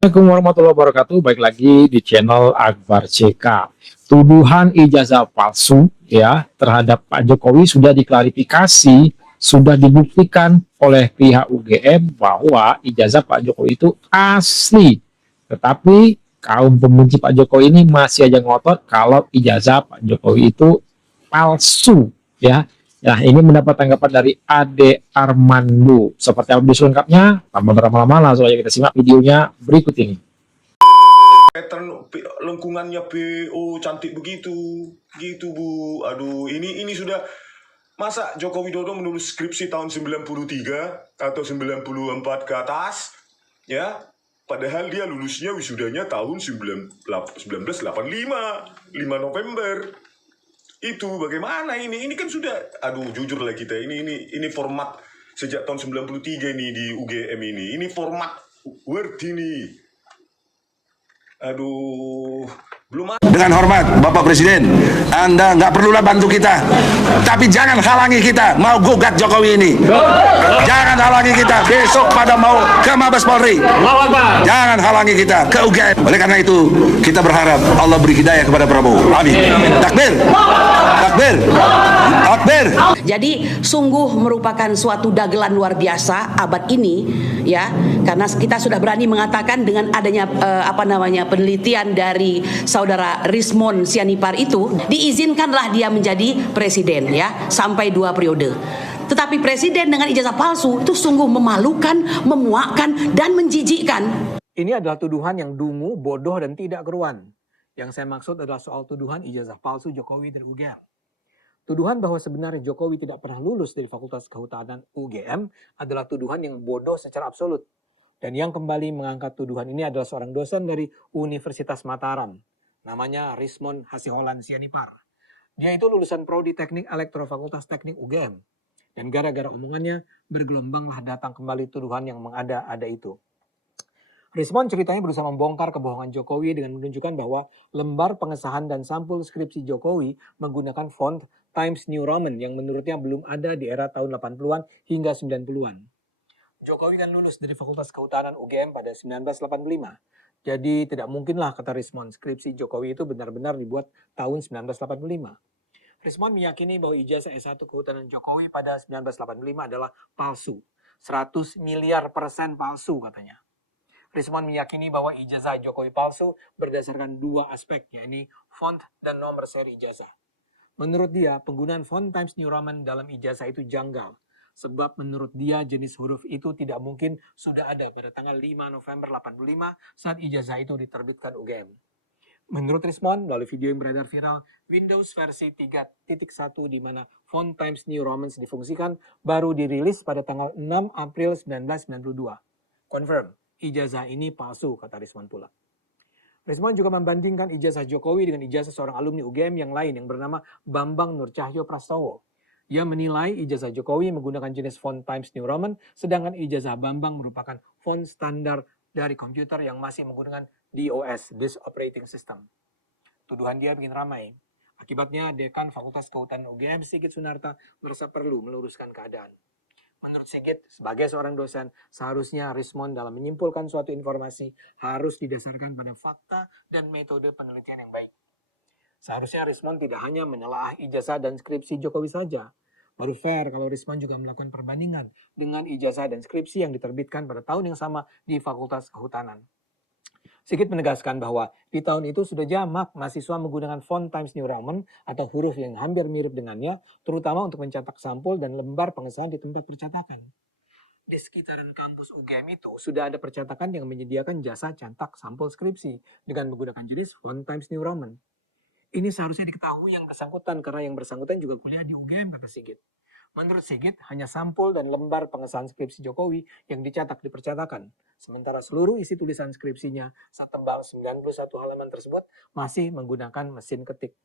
Assalamualaikum warahmatullahi wabarakatuh. Baik lagi di channel Akbar CK. Tuduhan ijazah palsu ya terhadap Pak Jokowi sudah diklarifikasi, sudah dibuktikan oleh pihak UGM bahwa ijazah Pak Jokowi itu asli. Tetapi kaum pembenci Pak Jokowi ini masih aja ngotot kalau ijazah Pak Jokowi itu palsu ya. Nah, ini mendapat tanggapan dari Ade Armando. Seperti apa video lengkapnya? Tanpa berlama-lama, langsung aja kita simak videonya berikut ini. Pattern lengkungannya PO cantik begitu, gitu Bu. Aduh, ini sudah masa Joko Widodo menulis skripsi tahun 93 atau 94 ke atas, ya? Padahal dia lulusnya wisudanya tahun 1985, 5 November. Itu bagaimana ini? Ini kan sudah, aduh jujur lah kita, ini format sejak tahun 93 nih di UGM ini. Ini format Word ini. Aduh, belum ada. Dengan hormat Bapak Presiden, Anda nggak perlulah bantu kita, tapi jangan halangi kita mau gugat Jokowi ini. Jangan halangi kita besok pada mau ke Mabes Polri. Jangan halangi kita ke UGM. Oleh karena itu kita berharap Allah beri hidayah kepada Prabowo. Amin. Takbir, takbir, takbir. Jadi sungguh merupakan suatu dagelan luar biasa abad ini, ya, karena kita sudah berani mengatakan dengan adanya penelitian dari saudara Rismon Sianipar itu, diizinkanlah dia menjadi presiden, ya, sampai 2 periode. Tetapi presiden dengan ijazah palsu itu sungguh memalukan, memuakkan, dan menjijikkan. Ini adalah tuduhan yang dungu, bodoh, dan tidak keruan. Yang saya maksud adalah soal tuduhan ijazah palsu Jokowi dari UGM. Tuduhan bahwa sebenarnya Jokowi tidak pernah lulus dari Fakultas Kehutanan UGM adalah tuduhan yang bodoh secara absolut. Dan yang kembali mengangkat tuduhan ini adalah seorang dosen dari Universitas Mataram. Namanya Rismon Hasiholan Sianipar. Dia itu lulusan Prodi Teknik Elektro Fakultas Teknik UGM. Dan gara-gara omongannya, bergelombanglah datang kembali tuduhan yang mengada-ada itu. Rismon ceritanya berusaha membongkar kebohongan Jokowi dengan menunjukkan bahwa lembar pengesahan dan sampul skripsi Jokowi menggunakan font Times New Roman yang menurutnya belum ada di era tahun 80-an hingga 90-an. Jokowi kan lulus dari Fakultas Kehutanan UGM pada 1985. Jadi tidak mungkinlah, kata Rismon, skripsi Jokowi itu benar-benar dibuat tahun 1985. Rismon meyakini bahwa ijazah S1 Kehutanan Jokowi pada 1985 adalah palsu. 100 miliar % palsu, katanya. Rismon meyakini bahwa ijazah Jokowi palsu berdasarkan 2 aspek, yakni font dan nomor seri ijazah. Menurut dia, penggunaan font Times New Roman dalam ijazah itu janggal. Sebab menurut dia jenis huruf itu tidak mungkin sudah ada pada tanggal 5 November 85 saat ijazah itu diterbitkan UGM. Menurut Rismon, melalui video yang beredar viral, Windows versi 3.1 di mana font Times New Roman difungsikan baru dirilis pada tanggal 6 April 1992. Confirm, ijazah ini palsu, kata Rismon pula. Rismon juga membandingkan ijazah Jokowi dengan ijazah seorang alumni UGM yang lain yang bernama Bambang Nurcahyo Prastowo. Ia menilai ijazah Jokowi menggunakan jenis font Times New Roman, sedangkan ijazah Bambang merupakan font standar dari komputer yang masih menggunakan DOS, Disk Operating System. Tuduhan dia bikin ramai. Akibatnya, Dekan Fakultas Kehutanan UGM Sigit Sunarta merasa perlu meluruskan keadaan. Menurut Sigit, sebagai seorang dosen, seharusnya Rismon dalam menyimpulkan suatu informasi harus didasarkan pada fakta dan metode penelitian yang baik. Seharusnya Rismon tidak hanya menelaah ijazah dan skripsi Jokowi saja. Baru fair kalau Rismon juga melakukan perbandingan dengan ijazah dan skripsi yang diterbitkan pada tahun yang sama di Fakultas Kehutanan. Sigit menegaskan bahwa di tahun itu sudah jamak mahasiswa menggunakan font Times New Roman atau huruf yang hampir mirip dengannya, terutama untuk mencetak sampul dan lembar pengesahan di tempat percetakan. Di sekitaran kampus UGM itu sudah ada percetakan yang menyediakan jasa cetak sampul skripsi dengan menggunakan jenis font Times New Roman. Ini seharusnya diketahui yang bersangkutan karena yang bersangkutan juga kuliah di UGM, kata Sigit. Menurut Sigit, hanya sampul dan lembar pengesahan skripsi Jokowi yang dicetak di percetakan. Sementara seluruh isi tulisan skripsinya setebal 91 halaman tersebut masih menggunakan mesin ketik.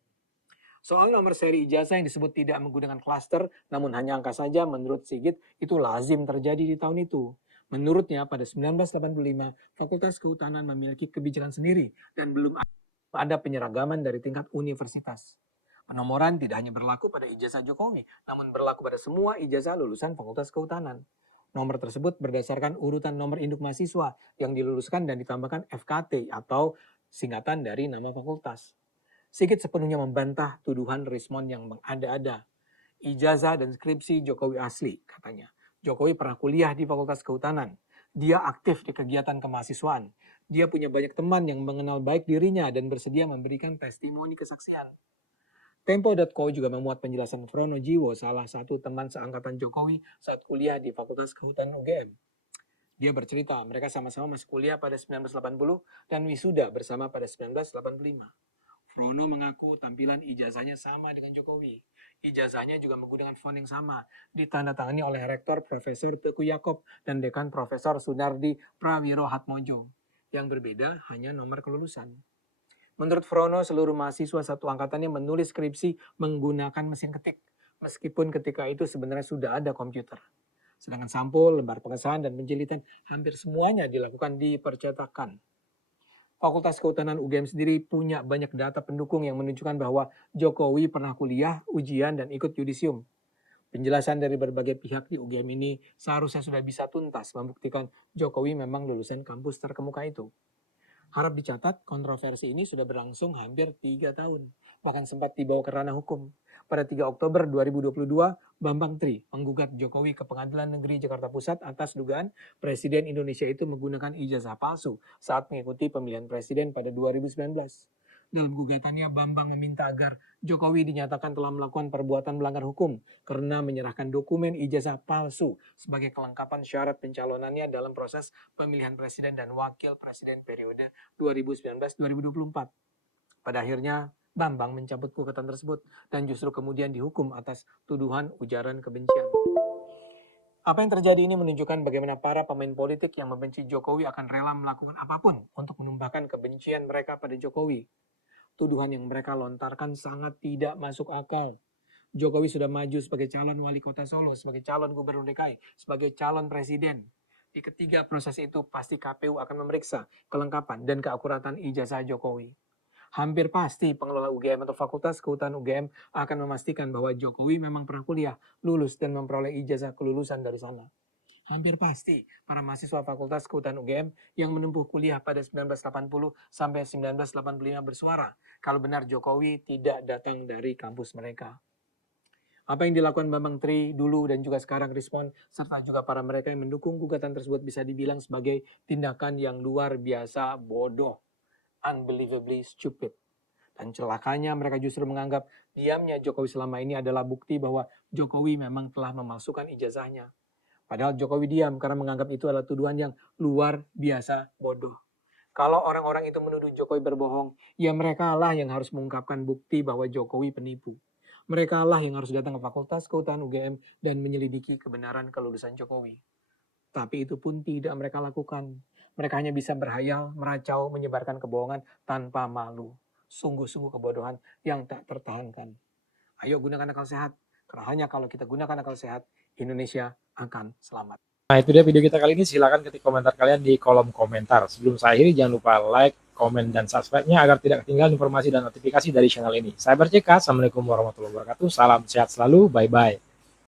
Soal nomor seri ijazah yang disebut tidak menggunakan klaster, namun hanya angka saja, menurut Sigit, itu lazim terjadi di tahun itu. Menurutnya, pada 1985, Fakultas Kehutanan memiliki kebijakan sendiri dan belum ada penyeragaman dari tingkat universitas. Penomoran tidak hanya berlaku pada ijazah Jokowi, namun berlaku pada semua ijazah lulusan Fakultas Kehutanan. Nomor tersebut berdasarkan urutan nomor induk mahasiswa yang diluluskan dan ditambahkan FKT atau singkatan dari nama fakultas. Sigit sepenuhnya membantah tuduhan Rismond yang mengada-ada. Ijazah dan skripsi Jokowi asli, katanya. Jokowi pernah kuliah di Fakultas Kehutanan. Dia aktif di kegiatan kemahasiswaan. Dia punya banyak teman yang mengenal baik dirinya dan bersedia memberikan testimoni kesaksian. Tempo.co juga memuat penjelasan Frono Jiwo, salah satu teman seangkatan Jokowi saat kuliah di Fakultas Kehutanan UGM. Dia bercerita, mereka sama-sama masuk kuliah pada 1980 dan wisuda bersama pada 1985. Frono mengaku tampilan ijazahnya sama dengan Jokowi. Ijazahnya juga menggunakan font yang sama, ditandatangani oleh Rektor Profesor Teguh Yakob dan Dekan Profesor Sunardi Prawirohatmojo. Yang berbeda hanya nomor kelulusan. Menurut Frono, seluruh mahasiswa satu angkatannya menulis skripsi menggunakan mesin ketik, meskipun ketika itu sebenarnya sudah ada komputer. Sedangkan sampul, lembar pengesahan, dan penjilitan hampir semuanya dilakukan di percetakan. Fakultas Kehutanan UGM sendiri punya banyak data pendukung yang menunjukkan bahwa Jokowi pernah kuliah, ujian, dan ikut yudisium. Penjelasan dari berbagai pihak di UGM ini seharusnya sudah bisa tuntas membuktikan Jokowi memang lulusan kampus terkemuka itu. Harap dicatat, kontroversi ini sudah berlangsung hampir 3 tahun, bahkan sempat dibawa ke ranah hukum. Pada 3 Oktober 2022, Bambang Tri menggugat Jokowi ke Pengadilan Negeri Jakarta Pusat atas dugaan Presiden Indonesia itu menggunakan ijazah palsu saat mengikuti pemilihan presiden pada 2019. Dalam gugatannya, Bambang meminta agar Jokowi dinyatakan telah melakukan perbuatan melanggar hukum karena menyerahkan dokumen ijazah palsu sebagai kelengkapan syarat pencalonannya dalam proses pemilihan presiden dan wakil presiden periode 2019-2024. Pada akhirnya, Bambang mencabut gugatan tersebut dan justru kemudian dihukum atas tuduhan ujaran kebencian. Apa yang terjadi ini menunjukkan bagaimana para pemain politik yang membenci Jokowi akan rela melakukan apapun untuk menumpahkan kebencian mereka pada Jokowi. Tuduhan yang mereka lontarkan sangat tidak masuk akal. Jokowi sudah maju sebagai calon wali kota Solo, sebagai calon gubernur DKI, sebagai calon presiden. Di ketiga proses itu pasti KPU akan memeriksa kelengkapan dan keakuratan ijazah Jokowi. Hampir pasti pengelola UGM atau Fakultas Kehutanan UGM akan memastikan bahwa Jokowi memang pernah kuliah, lulus, dan memperoleh ijazah kelulusan dari sana. Hampir pasti para mahasiswa Fakultas Kehutanan UGM yang menempuh kuliah pada 1980 sampai 1985 bersuara kalau benar Jokowi tidak datang dari kampus mereka. Apa yang dilakukan Bambang Tri dulu dan juga sekarang Rismond serta juga para mereka yang mendukung gugatan tersebut bisa dibilang sebagai tindakan yang luar biasa bodoh, unbelievably stupid. Dan celakanya mereka justru menganggap diamnya Jokowi selama ini adalah bukti bahwa Jokowi memang telah memalsukan ijazahnya. Padahal Jokowi diam karena menganggap itu adalah tuduhan yang luar biasa bodoh. Kalau orang-orang itu menuduh Jokowi berbohong, ya mereka lah yang harus mengungkapkan bukti bahwa Jokowi penipu. Mereka lah yang harus datang ke Fakultas Kehutanan UGM dan menyelidiki kebenaran kelulusan Jokowi. Tapi itu pun tidak mereka lakukan. Mereka hanya bisa berhayal, meracau, menyebarkan kebohongan tanpa malu. Sungguh-sungguh kebodohan yang tak tertahankan. Ayo gunakan akal sehat. Karena hanya kalau kita gunakan akal sehat, Indonesia akan selamat. Nah, itu dia video kita kali ini. Silakan ketik komentar kalian di kolom komentar. Sebelum saya akhiri, jangan lupa like, komen, dan subscribe-nya agar tidak ketinggalan informasi dan notifikasi dari channel ini. Saya Cyber CK, Assalamualaikum warahmatullahi wabarakatuh. Salam sehat selalu, bye-bye.